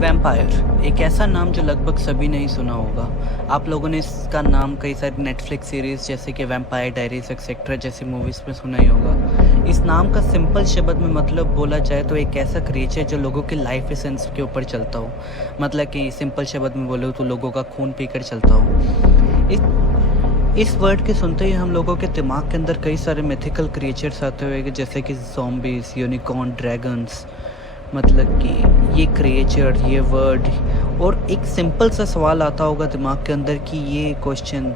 Vampire एक ऐसा नाम जो लगभग सभी ने ही सुना होगा। आप लोगों ने इसका नाम कई सारी नेटफ्लिक्स सीरीज़ जैसे कि वैम्पायर डायरीज एक्सेट्रा जैसी मूवीज़ में सुना ही होगा। इस नाम का सिंपल शब्द में मतलब बोला जाए तो एक ऐसा क्रिएचर जो लोगों के लाइफ एसेंस के ऊपर चलता हो। मतलब कि सिंपल शब्द में बोलो तो लोगों का खून पीकर चलता हो। इस वर्ड के सुनते ही हम लोगों के दिमाग के अंदर कई सारे मिथिकल क्रिएचर्स आते हुए जैसे कि ज़ॉम्बीज़, यूनिकॉर्न, ड्रैगन्स। मतलब कि ये क्रिएचर, ये वर्ड और एक सिंपल सा सवाल आता होगा दिमाग के अंदर कि ये क्वेश्चन,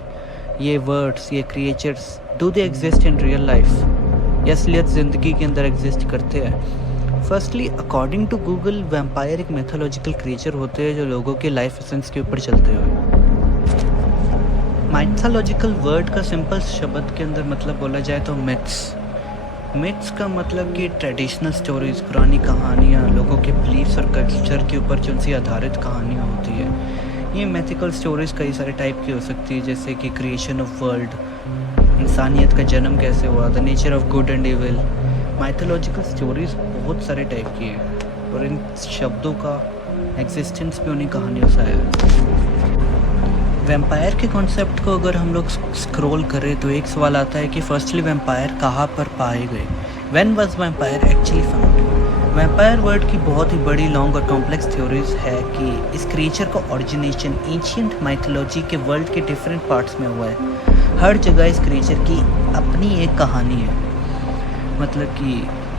ये वर्ड्स, ये creatures do they exist in real life या असलियत ज़िंदगी के अंदर एग्जिस्ट करते हैं। Firstly according to Google vampire एक मैथोलॉजिकल क्रिएचर होते हैं जो लोगों के लाइफ एसेंस के ऊपर चलते हुए। माइथोलॉजिकल वर्ड का सिंपल शब्द के अंदर मतलब बोला जाए तो मिथ्स का मतलब कि ट्रेडिशनल स्टोरीज, पुरानी कहानियाँ, लोगों के बिलीफ्स और कल्चर के ऊपर जो उनसे आधारित कहानियाँ होती है। ये मैथिकल स्टोरीज कई सारे टाइप की हो सकती है जैसे कि क्रिएशन ऑफ वर्ल्ड, इंसानियत का जन्म कैसे हुआ, the nature of good and evil. Mythological stories बहुत सारे टाइप की है और इन शब्दों का एग्जिस्टेंस भी उन्हीं कहानियों से आया है। वैम्पायर के कॉन्सेप्ट को अगर हम लोग स्क्रॉल करें तो एक सवाल आता है कि फर्स्टली वैम्पायर कहाँ पर पाए गए। When was vampire actually found. Vampire word की बहुत ही बड़ी, लॉन्ग और कॉम्प्लेक्स थ्योरीज है कि इस क्रिएचर का ओरिजिनेशन एंशिएंट माइथोलॉजी के वर्ल्ड के डिफरेंट पार्ट्स में हुआ है। हर जगह इस क्रिएचर की अपनी एक कहानी है। मतलब कि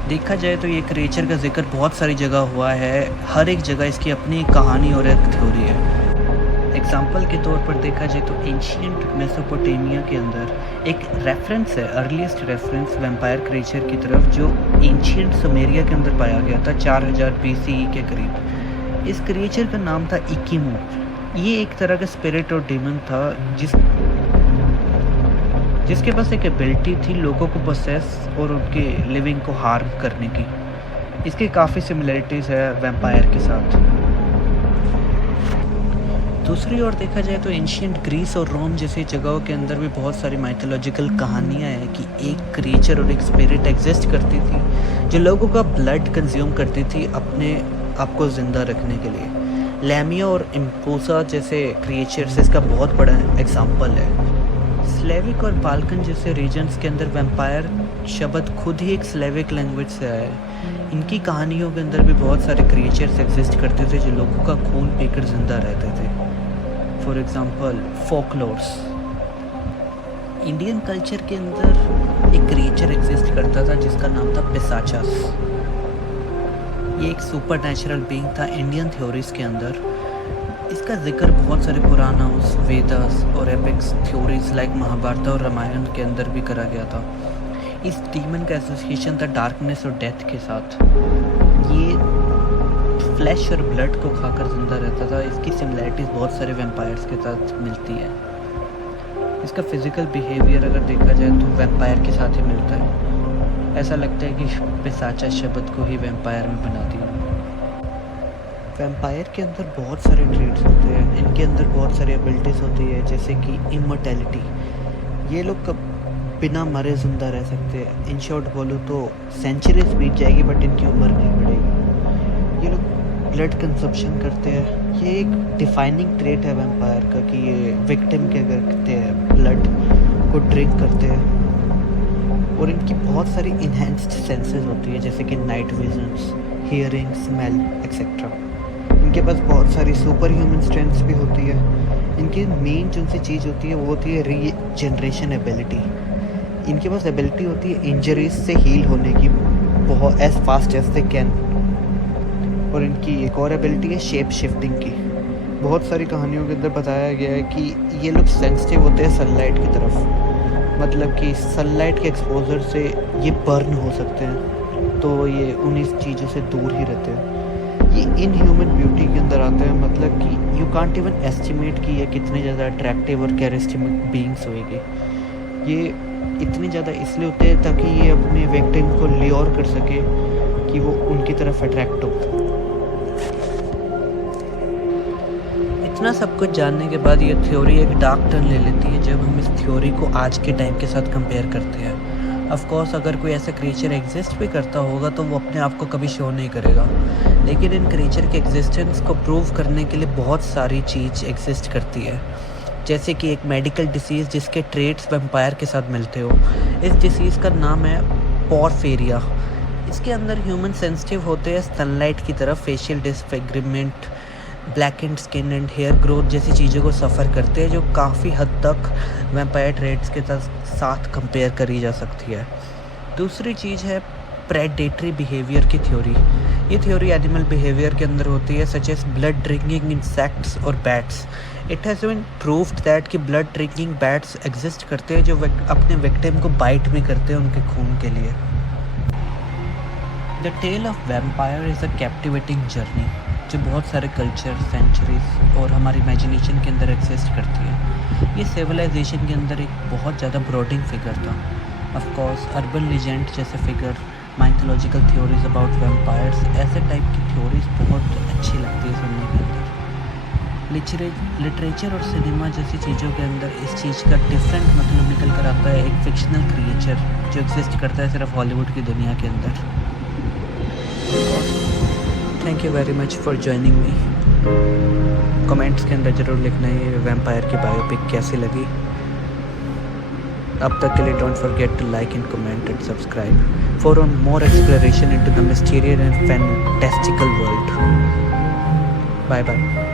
देखा जाए तो ये क्रिएचर का जिक्र बहुत सारी जगह हुआ है। हर एक जगह इसकी अपनी एक कहानी और एक थ्योरी है। एग्जाम्पल के तौर पर देखा जाए तो एंशिएंट मेसोपोटामिया के अंदर एक रेफरेंस है, अर्लीस्ट रेफरेंस वैम्पायर क्रिएचर की तरफ जो एंशिएंट सुमेरिया के अंदर पाया गया था 4000 BCE के करीब। इस क्रिएचर का नाम था इकिमो। ये एक तरह का स्पिरिट और डीमन था जिसके पास एक एबिलिटी थी लोगों को पोसेस और उनके लिविंग को हार्म करने की। इसकी काफ़ी सिमिलरिटीज़ है वैम्पायर के साथ। दूसरी ओर देखा जाए तो एंशिएंट ग्रीस और रोम जैसी जगहों के अंदर भी बहुत सारी माइथोलॉजिकल कहानियाँ हैं कि एक क्रिएचर और एक स्पिरिट एग्जिस्ट करती थी जो लोगों का ब्लड कंज्यूम करती थी अपने आप को ज़िंदा रखने के लिए। लैमिया और इम्पोसा जैसे क्रिएचर्स इसका बहुत बड़ा एग्जाम्पल है। स्लेविक और बाल्कन जैसे रीजन्स के अंदर वैम्पायर शब्द खुद ही एक स्लेविक लैंग्वेज से आया है। इनकी कहानियों के अंदर भी बहुत सारे क्रिएचर्स एग्जिस्ट करते थे जो लोगों का खून पीकर जिंदा रहते थे। For example folklores. Indian culture के अंदर एक क्रिएचर एग्जिस्ट करता था जिसका नाम था पिशाचस। ये एक सुपर नेचुरल बीइंग था इंडियन थ्योरीज के अंदर। इसका जिक्र बहुत सारे पुराणास, वेदास और एपिक्स थ्योरीज लाइक महाभारत और रामायण के अंदर भी करा गया था। इस डीमन का एसोसिएशन था डार्कनेस और डेथ के साथ। ये फ्लैश और ब्लड को खाकर जिंदा रहता था। इसकी सिमिलरिटीज़ बहुत सारे वैम्पायर्स के साथ मिलती है। इसका फिजिकल बिहेवियर अगर देखा जाए तो वैम्पायर के साथ ही मिलता है। ऐसा लगता है कि पिशाचा शब्द को ही वैम्पायर में बना दिया। वैम्पायर के अंदर बहुत सारे ट्रेड्स होते हैं। इनके अंदर बहुत सारी एबिलिटीज़ होती है जैसे कि इमोर्टैलिटी। ये लोग बिना मरे जिंदा रह सकते हैं। इन शॉर्ट बोलो तो सेंचुरीज बीत जाएगी बट इनकी उम्र नहीं बढ़ेगी। ये लोग ब्लड कंजप्शन करते हैं। ये एक डिफाइनिंग ट्रेट है वैम्पायर का कि ये विक्टिम के अगर करते हैं ब्लड को ड्रिंक करते हैं। और इनकी बहुत सारी इन्हेंस्ड सेंसेस होती है जैसे कि night visions, hearing, smell etcetera. इनके पास बहुत सारी सुपर ह्यूमन स्ट्रेंथ्स भी होती है। इनकी मेन जो उनसी चीज़ होती है वो होती है रीजनरेशन एबिलिटी। इनके पास एबिलिटी होती है इंजरीज से हील होने की बहुत as fast as they can. और इनकी एक और एबिलिटी है शेप शिफ्टिंग की। बहुत सारी कहानियों के अंदर बताया गया है कि ये लोग सेंसिटिव होते हैं सनलाइट की तरफ। मतलब कि सनलाइट के एक्सपोजर से ये बर्न हो सकते हैं, तो ये उन्हीं चीज़ों से दूर ही रहते हैं। ये इन ह्यूमन ब्यूटी के अंदर आते हैं। मतलब कि यू कांट इवन एस्टिमेट कि ये कितने ज़्यादा अट्रैक्टिव और कैरिस्टिमिक बीइंग्स होएगी। ये इतने ज़्यादा इसलिए होते हैं ताकि ये अपने विक्टिम को ल्योर कर सके कि वो उनकी तरफ अट्रैक्ट हो। इतना सब कुछ जानने के बाद ये थ्योरी एक डार्क टर्न ले लेती है जब हम इस थ्योरी को आज के टाइम के साथ कंपेयर करते हैं। ऑफ कोर्स अगर कोई ऐसा क्रिएचर एग्जिस्ट भी करता होगा तो वो अपने आप को कभी शो नहीं करेगा, लेकिन इन क्रिएचर के एग्जिस्टेंस को प्रूव करने के लिए बहुत सारी चीज़ एग्जिस्ट करती है। जैसे कि एक मेडिकल डिसीज़ जिसके ट्रेट्स वैम्पायर के साथ मिलते हो। इस डिसीज़ का नाम है पोरफेरिया। इसके अंदर ह्यूमन सेंसिटिव होते हैं सनलाइट की तरफ, facial disfigurement, blackened skin and hair growth जैसी चीज़ों को सफ़र करते हैं, जो काफ़ी हद तक वैम्पायर ट्रेट्स के साथ कंपेयर करी जा सकती है। दूसरी चीज़ है प्रेडेटरी बिहेवियर की थ्योरी। ये थ्योरी एनिमल बिहेवियर के अंदर होती है, such as blood drinking insects और bats. It has been proved that कि ब्लड ड्रिंकिंग बैट्स एग्जिस्ट करते हैं जो अपने विक्टिम को बाइट भी करते हैं उनके खून के लिए। The tale of vampire is a captivating journey जो बहुत सारे कल्चर, सेंचुरीज और हमारी इमेजिनेशन के अंदर एग्जिस्ट करती है। ये सिविलाइजेशन के अंदर एक बहुत ज़्यादा ब्रॉडिंग फिगर था। ऑफ कोर्स अर्बन लीजेंड जैसे figure, mythological theories about vampires, ऐसे टाइप की थ्योरीज बहुत अच्छी लगती है सुनने के अंदर। लिटरेचर और सिनेमा जैसी चीज़ों के अंदर इस चीज़ का डिफरेंट मतलब निकल कर आता है, एक फिक्शनल क्रिएचर जो एग्जिस्ट करता है सिर्फ हॉलीवुड की दुनिया के अंदर। Thank you very much for joining me. Comments के अंदर ज़रूर लिखना ये वैम्पायर की बायोपिक कैसी लगी। अब तक के लिए don't forget to like and comment and subscribe for on more exploration into the mysterious and fantastical world. Bye bye.